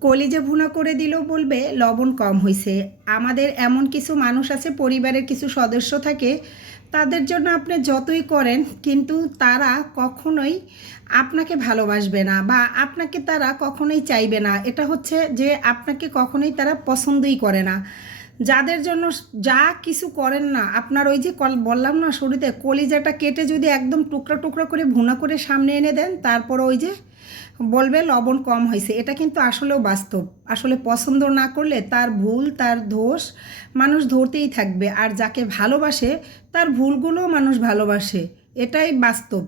কলিজা ভুনা করে দিলেও বলবে, লবণ কম হয়েছে আমাদের এমন কিছু মানুষ আছে, পরিবারের কিছু সদস্য থাকে, তাদের জন্য আপনি যতই করেন, কিন্তু তারা কখনোই আপনাকে ভালোবাসবে না বা আপনাকে তারা কখনোই চাইবে না। এটা হচ্ছে যে আপনাকে কখনোই তারা পছন্দই করে না। যাদের জন্য যা কিছু করেন না, আপনার ওই যে কল বললাম না শুরুতে, কলিজাটা কেটে যদি একদম টুকরা টুকরা করে ভুনা করে সামনে এনে দেন, তারপর ওই যে বলবে লবণ কম হয়েছে। এটা কিন্তু আসলেও বাস্তব। আসলে পছন্দ না করলে তার ভুল, তার দোষ মানুষ ধরতেই থাকবে। আর যাকে ভালোবাসে, তার ভুলগুলোও মানুষ ভালোবাসে। এটাই বাস্তব।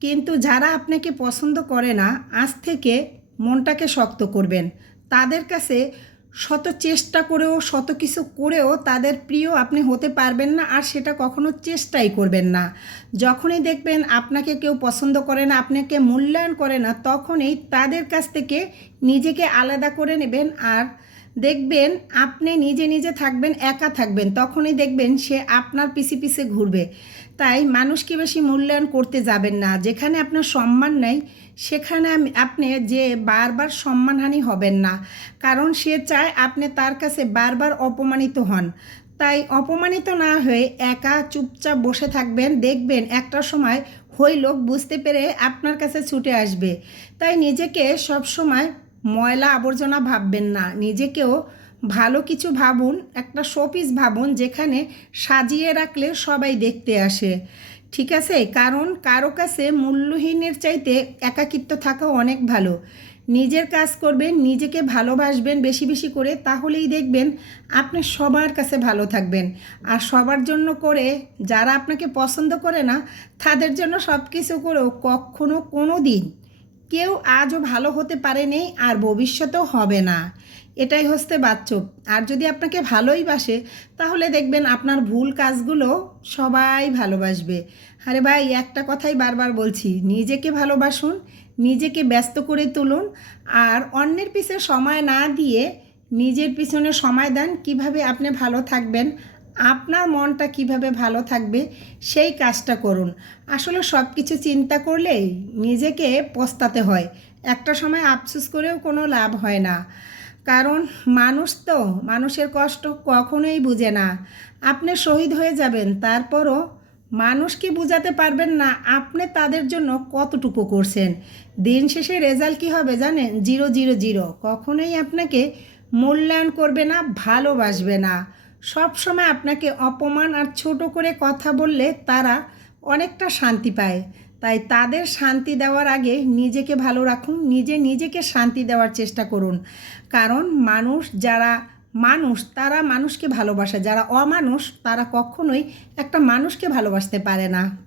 কিন্তু যারা আপনাকে পছন্দ করে না, আজ থেকে মনটাকে শক্ত করবেন। তাদের কাছে শত চেষ্টা করেও, শত কিছু করেও তাদের প্রিয় আপনি হতে পারবেন না আর সেটা কখনো চেষ্টাই করবেন না। যখনই দেখবেন আপনাকে কেউ পছন্দ করে না, আপনাকে মূল্যায়ন করে না, তখনই তাদের কাছ থেকে নিজেকে আলাদা করে নেবেন আর দেখবেন আপনি নিজে নিজে থাকবেন, একা থাকবেন, তখনই দেখবেন সে আপনার পিছে পিছে ঘুরবে। তাই মানুষকে বেশি মূল্যায়ন করতে যাবেন না। যেখানে আপনার সম্মান নেই, সেখানে আপনি যে বারবার সম্মানহানি হবেন না। কারণ সে চায় আপনি তার কাছে বারবার অপমানিত হন। তাই অপমানিত না হয়ে একা চুপচাপ বসে থাকবেন, দেখবেন একটা সময় হই লোক বুঝতে পেরে আপনার কাছে ছুটে আসবে। তাই নিজেকে সব সময় ময়লা আবর্জনা ভাববেন না। নিজেকেও ভালো কিছু ভাবুন, একটা শোপিস ভাবুন যেখানে সাজিয়ে রাখলে সবাই দেখতে আসে। ঠিক আছে? কারণ কারও কাছে মূল্যহীনের চাইতে একাকিত্ব থাকা অনেক ভালো। নিজের কাজ করবেন, নিজেকে ভালোবাসবেন বেশি বেশি করে, তাহলেই দেখবেন আপনি সবার কাছে ভালো থাকবেন। আর সবার জন্য করে যারা আপনাকে পছন্দ করে না, তাদের জন্য সব কিছু করেও কখনো কোনো দিন কেউ আজও ভালো হতে পারেনি আর ভবিষ্যতেও হবে না। এটাই হচ্ছে বাচ্চব আর যদি আপনাকে ভালোই বাসে, তাহলে দেখবেন আপনার ভুল কাজগুলো সবাই ভালোবাসবে। আরে ভাই, একটা কথাই বারবার বলছি, নিজেকে ভালোবাসুন, নিজেকে ব্যস্ত করে তুলুন, আর অন্যের পিছে সময় না দিয়ে নিজের পিছনে সময় দেন। কীভাবে আপনি ভালো থাকবেন আপনার মনটা কীভাবে ভালো থাকবে সেই কাজটা করুন। আসলে সব কিছু চিন্তা করলে নিজেকে পস্তাতে হয়। একটা সময় আফসোস করেও কোনো লাভ হয় না। কারণ মানুষ তো, মানুষের কষ্ট কখনোই বুঝে না। আপনি শহীদ হয়ে যাবেন, তারপরও মানুষকে বোঝাতে পারবেন না আপনি তাদের জন্য কতটুকু করছেন। দিন শেষে রেজাল্ট কী হবে জানেন? Zero zero zero. কখনোই আপনাকে মূল্যায়ন করবে না, ভালোবাসবে না। সব সময় আপনাকে অপমান আর ছোট করে কথা বললে তারা অনেকটা শান্তি পায়। তাই তাদের শান্তি দেওয়ার আগে নিজেকে ভালো রাখুন, নিজে নিজেকে শান্তি দেওয়ার চেষ্টা করুন। কারণ মানুষ যারা মানুষ, তারা মানুষকে ভালোবাসে, যারা অমানুষ, তারা কখনোই একটা মানুষকে ভালোবাসতে পারে না।